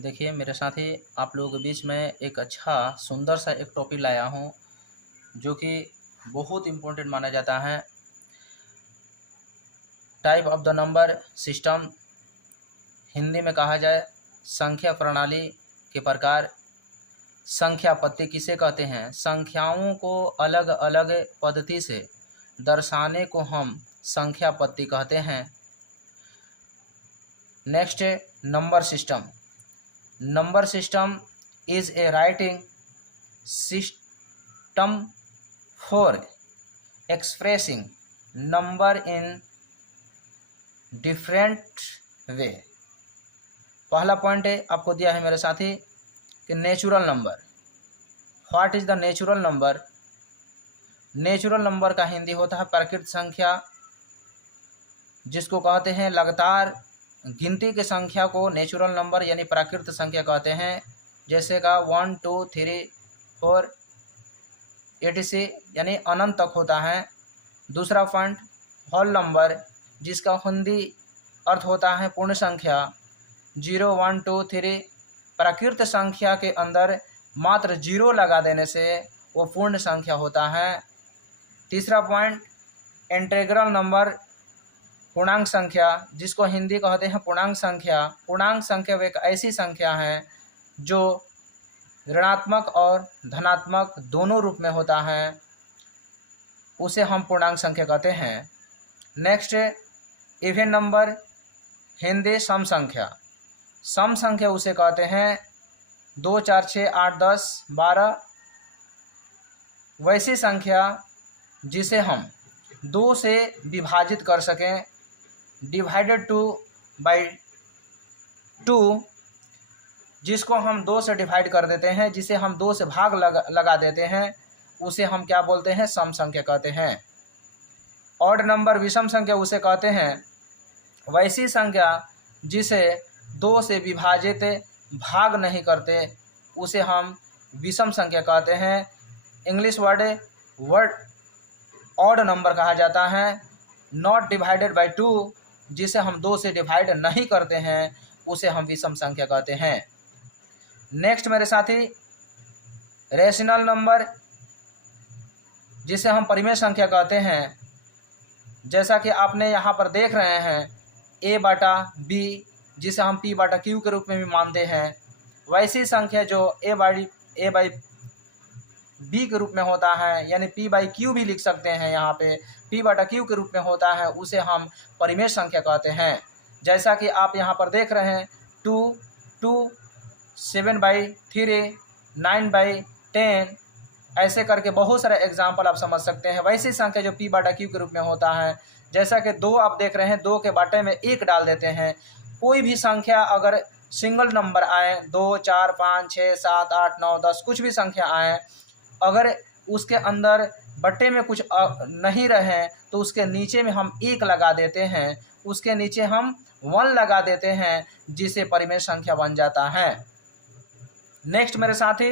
देखिए मेरे साथी, आप लोगों के बीच में एक अच्छा सुंदर सा एक टॉपिक लाया हूँ जो कि बहुत इम्पोर्टेंट माना जाता है। Type of the number system, Hindi में कहा जाए संख्या प्रणाली के प्रकार। संख्या पद्धति किसे कहते हैं? संख्याओं को अलग अलग पद्धति से दर्शाने को हम संख्या पद्धति कहते हैं। Next, number system. Number system is a writing system for expressing number in different way। पहला पॉइंट है आपको दिया है मेरे साथी कि natural number. What is the natural number? Natural number का हिंदी होता है प्राकृत संख्या, जिसको कहते हैं लगातार गिनती की संख्या को नेचुरल नंबर यानी प्राकृत संख्या कहते हैं। जैसे का 1 2 3 4 etc यानी अनंत तक होता है। दूसरा पॉइंट होल नंबर, जिसका हिंदी अर्थ होता है पूर्ण संख्या। 0 1 2 3 प्राकृत संख्या के अंदर मात्र 0 लगा देने से वो पूर्ण संख्या होता है। तीसरा पॉइंट इंटीग्रल नंबर, पूर्णांक संख्या, जिसको हिंदी कहते हैं पूर्णांक संख्या। पूर्णांक संख्या एक ऐसी संख्या है जो ऋणात्मक और धनात्मक दोनों रूप में होता है, उसे हम पूर्णांक संख्या कहते हैं। नेक्स्ट, इवन नंबर, हिंदी सम संख्या। सम संख्या उसे कहते हैं 2 4 6 8 10 12 वैसी संख्या जिसे हम 2 से विभाजित कर सकें। डिवाइडेड 2 बाई 2, जिसको हम 2 से डिवाइड कर देते हैं, जिसे हम 2 से भाग लगा देते हैं, उसे हम क्या बोलते हैं? सम संख्या कहते हैं। ऑड नंबर, विषम संख्या उसे कहते हैं वैसी संख्या जिसे 2 से विभाजित भाग नहीं करते, उसे हम विषम संख्या कहते हैं। इंग्लिश वर्ड ऑड नंबर कहा जाता है। नॉट डिवाइडेड बाई 2, जिसे हम 2 से डिवाइड नहीं करते हैं, उसे हम विषम संख्या कहते हैं। नेक्स्ट मेरे साथी, रेशनल नंबर, जिसे हम परिमेय संख्या कहते हैं। जैसा कि आपने यहाँ पर देख रहे हैं a/b, जिसे हम p/q के रूप में भी मानते हैं, वैसी संख्या जो a/b के रूप में होता है, यानी p/q भी लिख सकते हैं, यहाँ पे p/q के रूप में होता है, उसे हम परिमेय संख्या कहते हैं। जैसा कि आप यहाँ पर देख रहे हैं 2 2 7/3 9/10, ऐसे करके बहुत सारे एग्जाम्पल आप समझ सकते हैं। वैसी संख्या जो p/q के रूप में होता है, जैसा कि 2 आप देख रहे हैं, 2 के बाटे में 1 डाल देते हैं। कोई भी संख्या अगर सिंगल नंबर आए, 2 4 5 6 7 8 9 10 कुछ भी संख्या आए, अगर उसके अंदर बट्टे में कुछ नहीं रहे तो उसके नीचे में हम 1 लगा देते हैं, उसके नीचे हम 1 लगा देते हैं, जिसे परिमेय संख्या बन जाता है। नेक्स्ट मेरे साथी,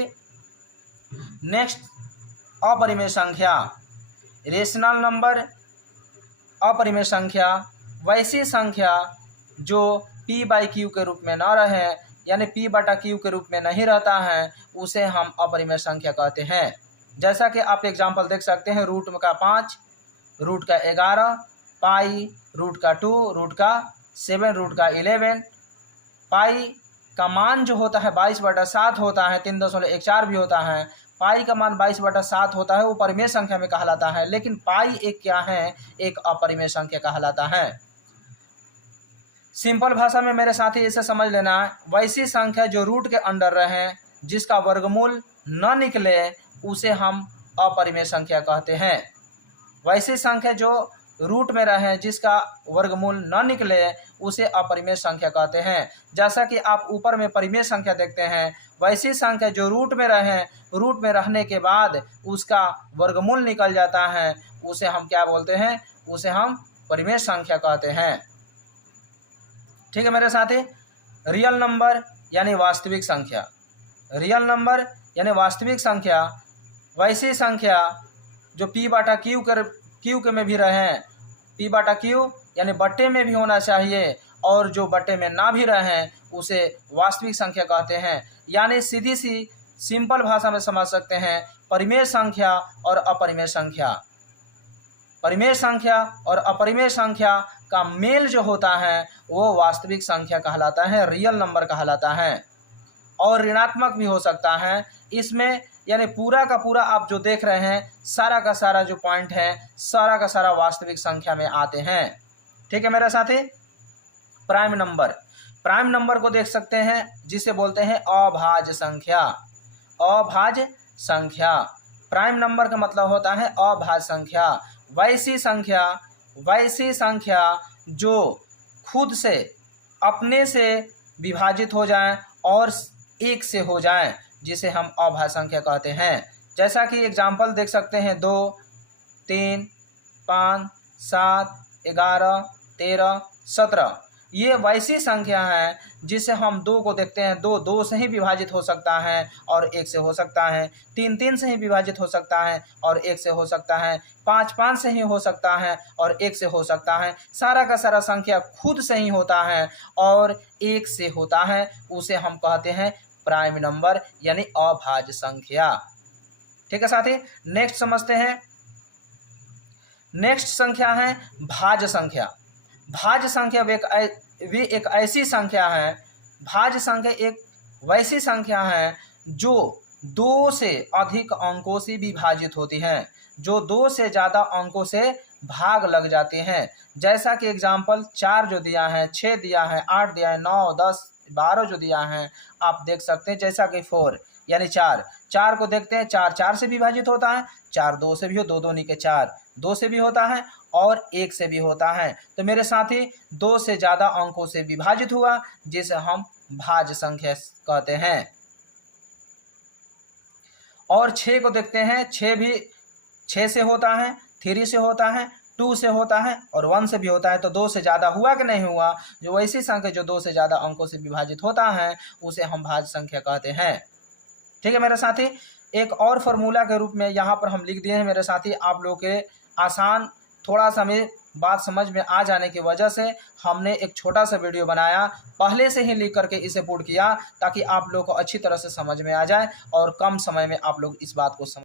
नेक्स्ट अपरिमेय संख्या। रेशनल नंबर, अपरिमेय संख्या, वैसी संख्या जो p/q के रूप में न रहे, यानी p/q के रूप में नहीं रहता है, उसे हम अपरिमेय संख्या कहते हैं। जैसा कि आप एग्जाम्पल देख सकते हैं, रूट का 5, रूट का 11, पाई, रूट का 2, रूट का 7, रूट का 11। पाई का मान जो होता है 22/7 होता है, 3.14 भी होता है। पाई का मान 22/7 होता है, वो परिमेय संख्या में कहलाता है। लेकिन पाई एक क्या है? एक अपरिमेय संख्या कहलाता है। सिंपल भाषा में मेरे साथी इसे समझ लेना, वैसी संख्या जो रूट के अंडर रहे, जिसका वर्गमूल न निकले, उसे हम अपरिमेय संख्या कहते हैं। वैसी संख्या जो रूट में रहे, जिसका वर्गमूल न निकले, उसे अपरिमेय संख्या कहते हैं। जैसा कि आप ऊपर में परिमेय संख्या देखते हैं, वैसी संख्या जो रूट में रहे, रूट में रहने के बाद उसका वर्गमूल निकल जाता है, उसे हम क्या बोलते हैं? उसे हम परिमेय संख्या कहते हैं। ठीक है मेरे साथी। रियल नंबर यानी वास्तविक संख्या। रियल नंबर यानी वास्तविक संख्या, वैसी संख्या जो p/q के में भी रहे, p/q यानी बट्टे में भी होना चाहिए, और जो बटे में ना भी रहें उसे वास्तविक संख्या कहते हैं। यानी सीधी सी सिंपल भाषा में समझ सकते हैं, परिमेय संख्या और अपरिमेय संख्या, परिमेय संख्या और अपरिमेय संख्या का मेल जो होता है वो वास्तविक संख्या कहलाता है, रियल नंबर कहलाता है। और ऋणात्मक भी हो सकता है इसमें, यानी पूरा का पूरा आप जो देख रहे हैं सारा का सारा जो पॉइंट है सारा का सारा वास्तविक संख्या में आते हैं। ठीक है मेरे साथी। प्राइम नंबर, प्राइम नंबर को देख सकते हैं जिसे बोलते हैं अभाज्य संख्या। अभाज्य संख्या, प्राइम नंबर का मतलब होता है अभाज्य संख्या। वैसी संख्या जो खुद से अपने से विभाजित हो जाएं और एक से हो जाएं, जिसे हम अभाज्य संख्या कहते हैं। जैसा कि एग्जाम्पल देख सकते हैं 2, 3, 5, 7, 11, 13, 17। ये वैसी संख्या है जिसे हम 2 को देखते हैं, 2 2 से ही विभाजित हो सकता है और 1 से हो सकता है, 3 3 से ही विभाजित हो सकता है और 1 से हो सकता है, 5 5 से ही हो सकता है और 1 से हो सकता है। सारा का सारा संख्या खुद से ही होता है और 1 से होता है, उसे हम कहते हैं प्राइम नंबर यानी अभाज्य संख्या। ठीक है साथी, नेक्स्ट समझते हैं। नेक्स्ट संख्या है भाज्य संख्या। भाज्य संख्या वे एक ऐसी संख्या है, भाज्य संख्या एक वैसी संख्या है जो 2 से अधिक अंकों से विभाजित होती है, जो 2 से ज़्यादा अंकों से भाग लग जाते हैं। जैसा कि एग्जाम्पल 4 जो दिया है, 6 दिया है, 8 दिया है, 9, 10, 12 जो दिया है आप देख सकते हैं। जैसा कि 4 यानी 4 को देखते हैं, 4 4 से विभाजित होता है, 4 2 से भी हो, 2 2 नी के 4 2 से भी होता है और 1 से भी होता है। तो मेरे साथी 2 से ज़्यादा अंकों से विभाजित हुआ जिसे हम भाज्य संख्या कहते हैं। और 6 को देखते हैं, 6 भी 6 से होता है, 3 से होता है, 2 से होता है और 1 से भी होता है। तो 2 से ज़्यादा हुआ कि नहीं हुआ? जो वैसी संख्या जो 2 से ज़्यादा अंकों से विभाजित होता है उसे हम भाज्य संख्या कहते हैं। ठीक है मेरे साथी, एक और फार्मूला के रूप में यहाँ पर हम लिख दिए हैं मेरे साथी। आप लोग के आसान थोड़ा सा में बात समझ में आ जाने की वजह से हमने एक छोटा सा वीडियो बनाया, पहले से ही लिख करके इसे पुट किया ताकि आप लोग को अच्छी तरह से समझ में आ जाए और कम समय में आप लोग इस बात को समझ